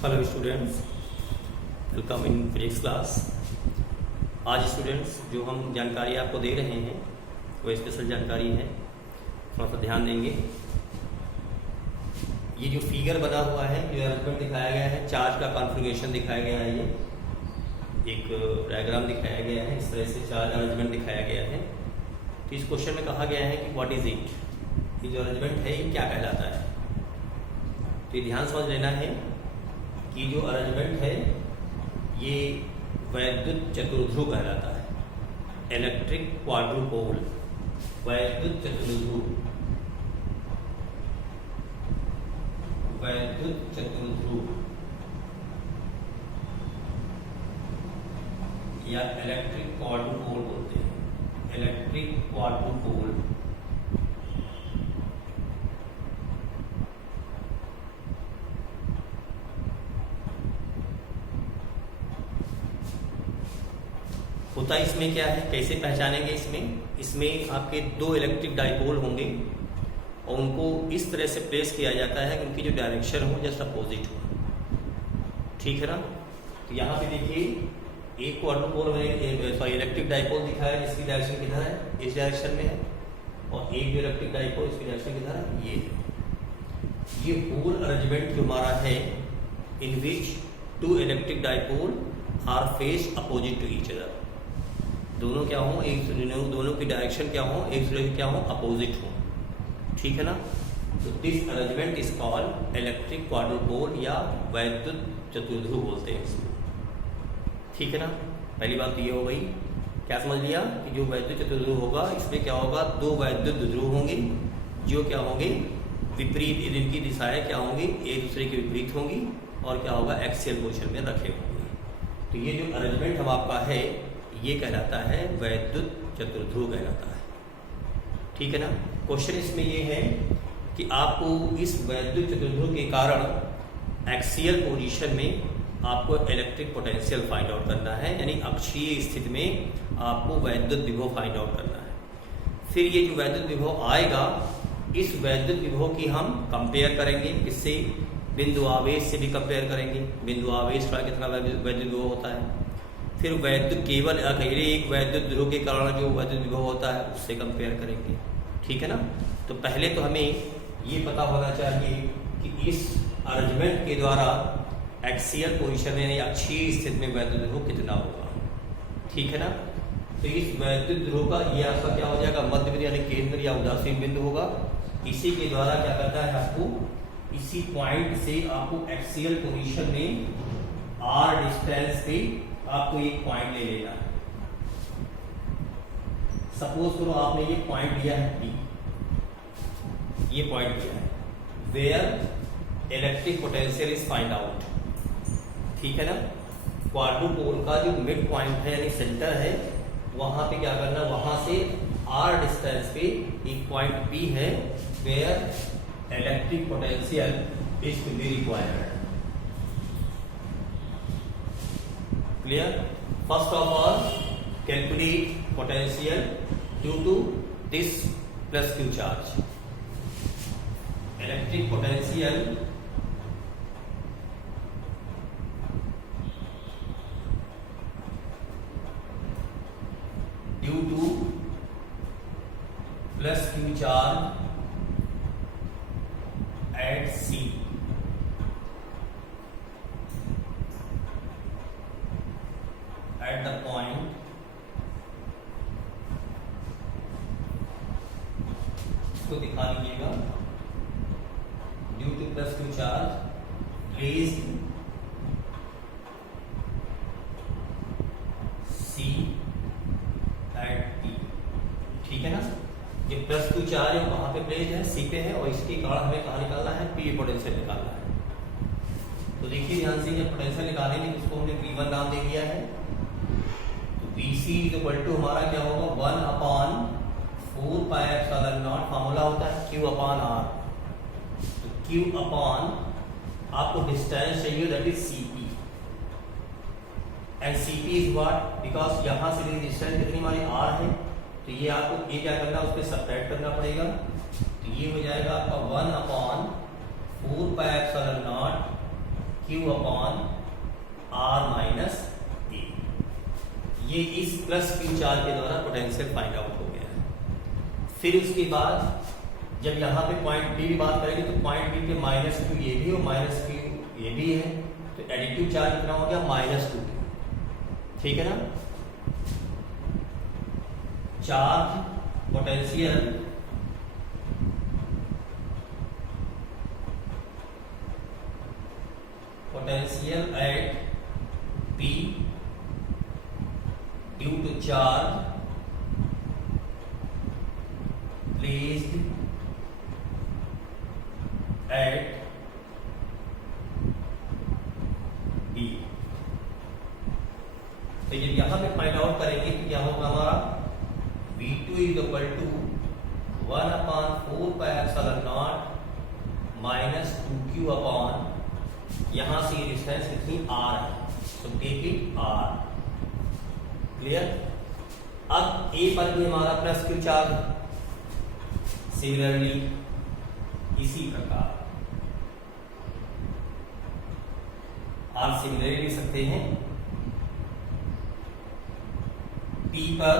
Hello students, welcome in physics class. आज students जो हम जानकारी आपको दे रहे हैं वो स्पेशल जानकारी है, थोड़ा सा ध्यान देंगे। ये जो फिगर बना हुआ है, जो अरेंजमेंट दिखाया गया है, चार्ज का कॉन्फ़िगरेशन दिखाया गया है, ये एक डायग्राम दिखाया गया है, इस तरह से चार्ज अरेंजमेंट दिखाया गया है। तो इस क्वेश्चन में कहा गया है कि व्हाट इज इट, ये जो अरेंजमेंट है ये क्या कहलाता है। तो ये ध्यान समझ लेना है कि जो अरेंजमेंट है ये वैद्युत चतुर्ध्रुव कहलाता है, इलेक्ट्रिक क्वाड्रुपोल, वैद्युत चतुर्ध्रुव, वैद्युत चतुर्ध्रुव या इलेक्ट्रिक क्वाड्रुपोल बोलते हैं, इलेक्ट्रिक क्वाड्रुपोल। होता इसमें क्या है, कैसे पहचानेंगे इसमें आपके दो इलेक्ट्रिक डाइपोल होंगे और उनको इस तरह से प्लेस किया जाता है कि उनकी जो डायरेक्शन हो जस्ट अपोजिट हो, ठीक है ना। तो यहाँ पे देखिए एक क्वाड्रुपोल में सॉरी इलेक्ट्रिक डाइपोल दिखा है जिसकी डायरेक्शन किधर है, इस डायरेक्शन में है, और एक जो इलेक्ट्रिक डाइपोल इसकी डायरेक्शन किधर है, ये है। ये होल अरेंजमेंट जो हमारा है in which two electric dipole are face opposite to each other, दोनों क्या हो, एक दोनों की डायरेक्शन क्या हो, एक दूसरे के क्या हो, अपोजिट हो, ठीक है ना। तो this arrangement is called electric quadrupole या वैद्युत चतुर्ध्रुव बोलते हैं इसको, ठीक है ना। पहली बात तो ये हो गई, क्या समझ लिया कि जो वैद्युत चतुर्ध्रुव होगा इसमें क्या होगा, दो वैद्युत ध्रुव होंगे जो क्या होंगे, विपरीत, इनकी दिशाएं क्या होंगी, एक दूसरे के विपरीत होंगी और क्या होगा, एक्सियल पोजीशन में रखे होंगे। तो ये जो अरेंजमेंट हम आपका है ये कहलाता है वैद्युत चतुर्ध्रुव कहलाता है, ठीक है ना। क्वेश्चन इसमें ये है कि आपको इस वैद्युत चतुर्ध्रुव के कारण एक्सियल पोजीशन में आपको इलेक्ट्रिक पोटेंशियल फाइंड आउट करना है, यानी अक्षीय स्थिति में आपको वैद्युत विभव फाइंड आउट करना है। फिर ये जो वैद्युत विभव आएगा, इस वैद्युत विभव की हम कंपेयर करेंगे किससे, बिंदु आवेश से भी कंपेयर करेंगे, बिंदु आवेश का कितना वैद्युत विभव होता है। फिर वैद्युत केवल अकेले एक वैद्युत ध्रुव के कारण जो वैद्युत विभव होता है उससे कंपेयर करेंगे, ठीक है ना। तो पहले तो हमें ये पता होना चाहिए कि इस अरेंजमेंट के द्वारा एक्सियल पोजीशन यानी अक्षीय स्थिति में वैद्युत विभव कितना होगा, ठीक है ना। तो इस वैद्युत ध्रुव का ये आपका क्या हो जाएगा, मध्य बिंदु यानी केंद्र या उदासीन बिंदु होगा। इसी के द्वारा क्या करता है, आपको इसी पॉइंट से आपको एक्सियल पोजीशन में आर डिस्टेंस पे आपको एक पॉइंट ले लेना है। सपोज करो आपने ये पॉइंट लिया है P, ये पॉइंट लिया है where electric potential is find out, ठीक है ना। क्वाड्रुपोल का जो मिड पॉइंट है यानी सेंटर है, वहां पे क्या करना, वहां से R डिस्टेंस पे एक पॉइंट P है where electric potential is to be required. Clear? First of all, calculate potential due to this plus Q charge. Electric potential due to plus Q charge at C. At the point इसको दिखा लीजिएगा, due to plus q charge placed C at P, ठीक है ना। ये plus q charge है वहां पे प्लेस्ड है, सी पे है, और इसके कारण हमें कहाँ निकालना है, पी पोटेंशियल निकालना है। तो देखिए ध्यान से, जब पोटेंशियल निकालेंगे तो उसको हमने P1 नाम दे दिया है। BC इक्वल टू हमारा क्या होगा, 1/4 पाई एप्सिलॉन नॉट, फार्मूला होता है Q अपॉन R। तो Q अपॉन आपको डिस्टेंस चाहिए that is CP, and CP is what, because यहां से डिस्टेंस कितनी हमारी R है, तो ये आपको ये क्या करना है, उस पर सब्ट्रैक्ट करना पड़ेगा। तो ये हो जाएगा आपका 1/4 pi epsilon not q upon r minus a. ये इस प्लस क्यू चार्ज के द्वारा पोटेंशियल फाइंड आउट हो गया है। फिर उसके बाद जब यहाँ पे पॉइंट बी की बात करेंगे तो पॉइंट बी पे माइनस क्यू ये भी और माइनस क्यू ये भी है, तो एडिटिव चार्ज कितना हो गया -2, ठीक है ना। Charge potential at P due to charge placed at B। तो जब यहां पे फाइंड आउट करेंगे तो क्या होगा हमारा V2 = 1/4 pi epsilon not minus 2Q upon, यहां से डिस्टेंस कितनी R है, तो टेक इट R। क्लियर। अब A पर भी हमारा प्लस क्यू चार्ज, सिमिलरली इसी प्रकार आप सिमिलरली लिख सकते हैं P पर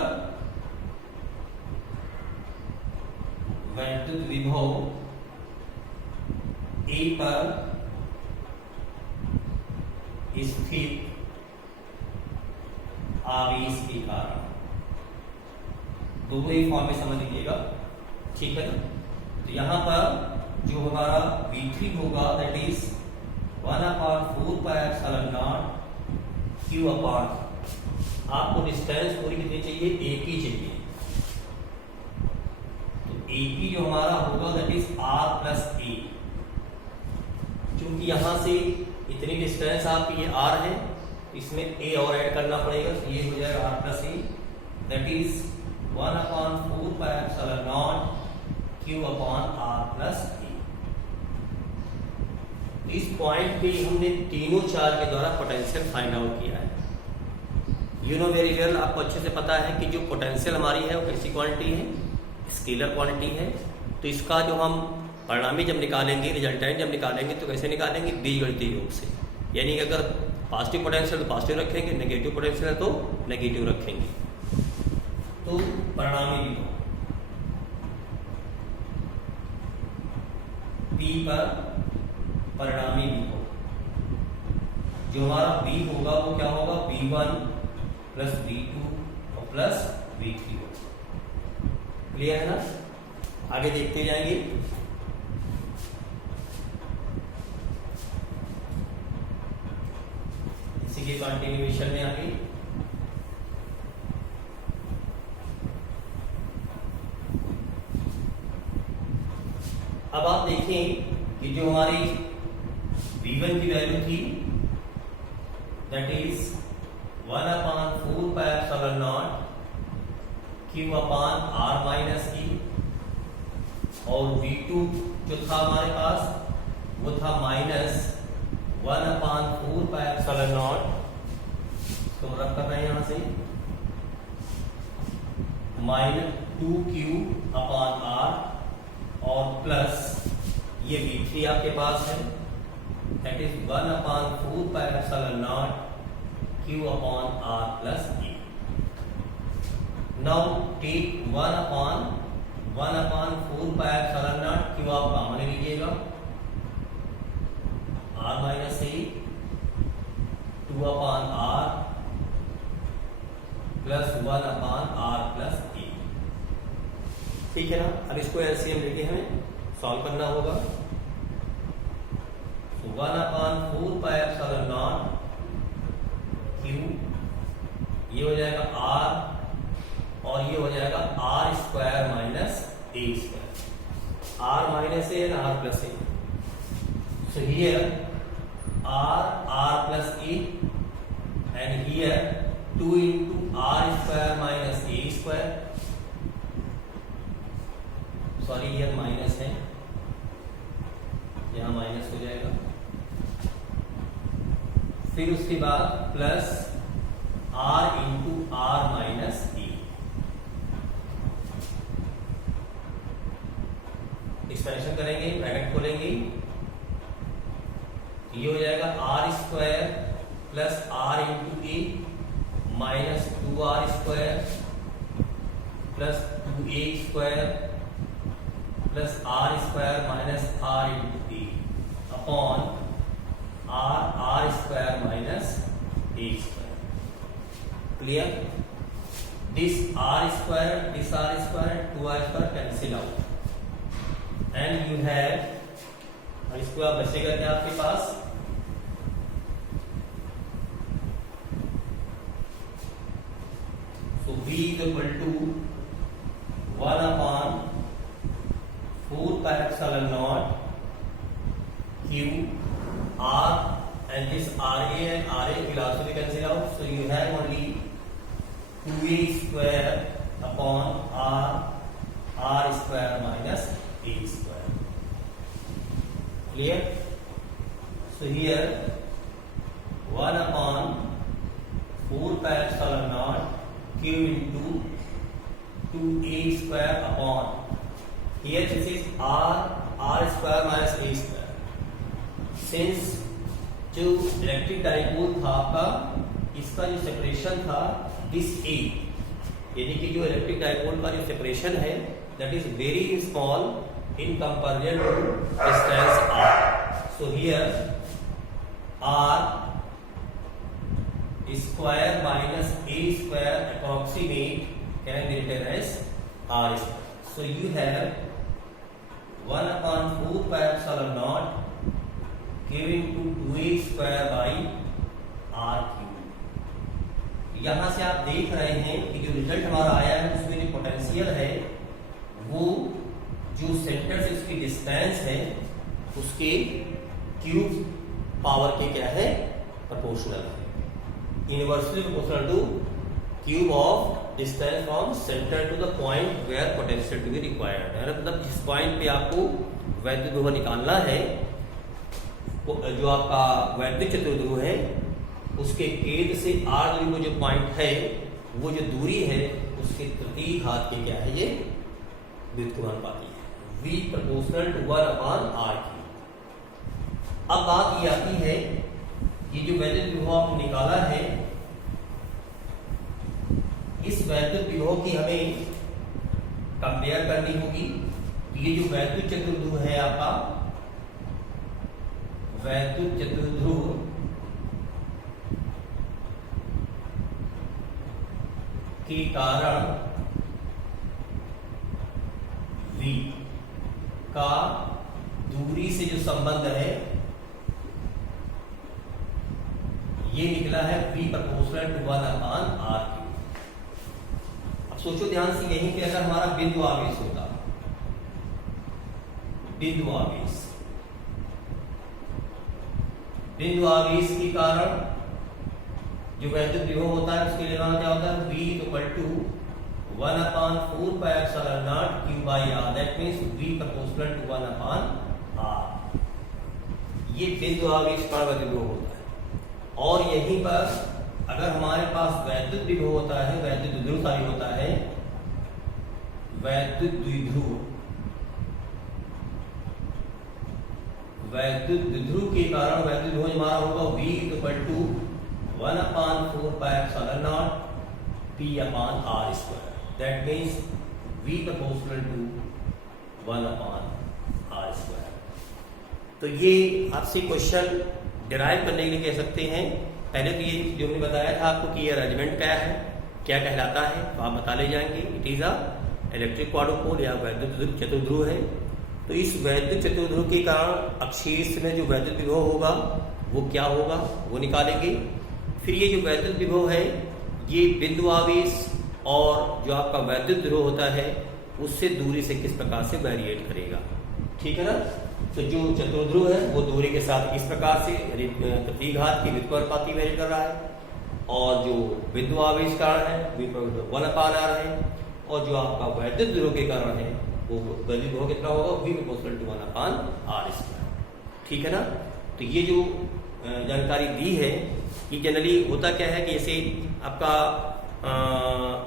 वैद्युत विभव A पर स्थित आवेश के कारण, दोनों ही फॉर्म में समझ लीजिएगा, ठीक है ना। तो यहां पर जो हमारा V3 होगा that is 1/4 pi epsilon not Q upon, आपको डिस्टेंस पूरी कितनी चाहिए, AP चाहिए, तो AP जो हमारा होगा that is R plus A। क्योंकि यहां से इतनी डिस्टेंस आपकी ये R है, इसमें A और ऐड करना पड़ेगा, तो ये हो जाएगा R plus A that is 1/4 pi epsilon not Q upon R plus A। इस पॉइंट पे हमने तीनों चार्ज के द्वारा पोटेंशियल फाइंड आउट किया है। यू नो वेरी वेल, आपको अच्छे से पता है कि जो पोटेंशियल हमारी है वो कैसी क्वांटिटी है, स्केलर क्वांटिटी है। तो इसका जो हम परिणामी जब निकालेंगे, रिजल्टेंट जब निकालेंगे तो कैसे निकालेंगे, बीजगणितीय योग से। यानी कि अगर पॉजिटिव पोटेंशियल तो पॉजिटिव रखेंगे, नेगेटिव पोटेंशियल तो नेगेटिव रखेंगे। तो परिणामी योग P पर परिणामी विभव, जो हमारा B होगा वो क्या होगा, V1 प्लस V2 और प्लस V3 होगा। क्लियर है ना। आगे देखते जाएंगे। इसी के कंटिन्यूएशन में आगे अब आप देखें कि जो हमारी V1 की वैल्यू थी that is 1/4 pi epsilon not Q upon R minus E, और V2 जो था हमारे पास वो था -1/4 पाई एप्सिलॉन नॉट, तो रब कर रहे हैं यहां से -2Q अपॉन R, और प्लस ये V3 आपके पास है that is 1/4 pi epsilon not Q upon R plus E। Now take 1/4 pi epsilon not Q आप कॉमन लीजिएगा, R minus A 2 upon R plus 1/R plus E, ठीक है ना। अब इसको एलसीएम लेके हमें सॉल्व करना होगा। तो 1/4 पाई एप्सिलॉन नॉट Q, ये हो जाएगा R और ये हो जाएगा R स्क्वायर माइनस A स्क्वायर, R minus A and R plus A। So here R plus A and here 2 into R square minus A square, sorry ये माइनस है, यहां माइनस हो जाएगा। फिर उसके बाद plus R into R minus E, expansion करेंगे, ब्रैकेट खोलेंगे, ये हो जाएगा R square plus R into A minus 2r square plus 2a square plus R square minus are into A upon R square minus A square. Clear? This R square 2r square cancel out and you have, और इसके बाद बचेगा क्या आपके पास, so b is equal to 1 upon 4 pi epsilon naught q r, and this ra and ra will also be cancelled out, so you have only 2a square upon r square minus a square. Clear? So here 1 upon 4 pi epsilon naught q into 2a square upon, here this is r square minus a square. Since जो electric dipole था आपका, इसका जो separation था this a, यानी कि जो electric dipole का जो सेपरेशन है that is very small in comparison to distance r. So here r square minus a square approximate can be written as r square. So you have 1 upon 4 pi epsilon naught given to 2a square by r cube. यहाँ से आप देख रहे हैं कि जो result हमारा आया है उसमें जो पोटेंशियल है वो जो सेंटर से उसकी डिस्टेंस है उसके क्यूब पावर के क्या है, प्रोपोर्शनल है, inversely proportional to cube of distance from centre to the point where potential to be required है। मतलब जिस पॉइंट पे आपको वैद्युत विभव निकालना है, जो आपका वैद्युत चतुर्ध्रुव है उसके केंद्र से r दूरी को जो पॉइंट है वो जो दूरी है उसके तृतीय घात के क्या है, ये व्युत्क्रमानुपाती है, v proportional to 1 upon r cube. अब बात ये आती है कि जो वैद्युत विभव आपने निकाला है, इस वैद्युत विभव की हमें कंपेयर करनी होगी। ये जो वैद्युत चतुर्ध्रुव है आपका, वैद्युत चतुर्ध्रुव के कारण v का दूरी से जो संबंध है ये निकला है v proportional to 1 upon r cube. अब सोचो ध्यान से, यहीं पे अगर हमारा बिंदु आवेश होता, बिंदु आवेश के कारण जो वैद्युत विभव होता है उसके लिए क्या होता है, v equal to 1 upon 4 pi epsilon not q by r, that means v proportional to 1 upon r। ये बिंदु आवेश पर वैद्युत विभव होता है। और यहीं पर अगर हमारे पास वैद्युत विभव होता है, वैद्युत द्विध्रुव होता है, वैद्युत द्विध्रुव के कारण वैद्युत विभव हमारा होगा v equal to 1 upon 4 pi epsilon naught p upon r square. That means v proportional to 1 upon r square. तो ये आपसे क्वेश्चन डिराइव करने के लिए कह सकते हैं। पहले तो ये जो हमने बताया था आपको कि ये अरेंजमेंट क्या है, क्या कहलाता है, तो आप बता ले जाएंगे। It is a electric quadrupole या वैद्युत चतुर्ध्रुव है। तो इस वैद्युत चतुर्ध्रुव के कारण अक्षीय में जो वैद्युत विभव होगा वो क्या होगा, वो निकालेंगे। फिर ये जो वैद्युत विभव है ये बिंदु आवेश और जो आपका वैद्युत ध्रुव होता है उससे दूरी से किस प्रकार से वेरिएट करेगा, ठीक है ना। तो जो चतुर्ध्रुव है वो दूरी के साथ इस प्रकार से तृतीय घात की व्युत्क्रमानुपाती वेरी कर रहा है, और जो बिंदु आवेश कारण है 1 अपॉन r है, और जो आपका वैद्युत ध्रुव के कारण है वो वैद्युत विभव कितना होगा, v proportional to 1 upon r square, ठीक है ना। तो ये जो जानकारी दी है ये जनरली होता क्या है कि जैसे आपका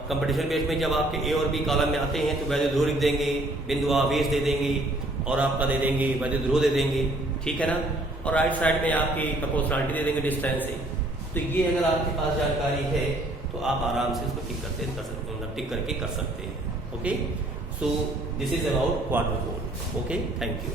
कंपटीशन बेस में जब आपके ए और बी कॉलम में आते हैं तो वैद्युत ध्रुव लिख देंगे, बिंदु आवेश दे देंगे और आपका दे देंगे वैद्युत ध्रुव दे देंगे। ठीक है ना। और राइट साइड में आपकी प्रोपोर्शनलिटी दे देंगे डिस्टेंस से। तो ये अगर आपके पास जानकारी है तो आप आराम से इसको टिक करके कर सकते हैं। Okay, so this is about quadrupole. Okay, thank you.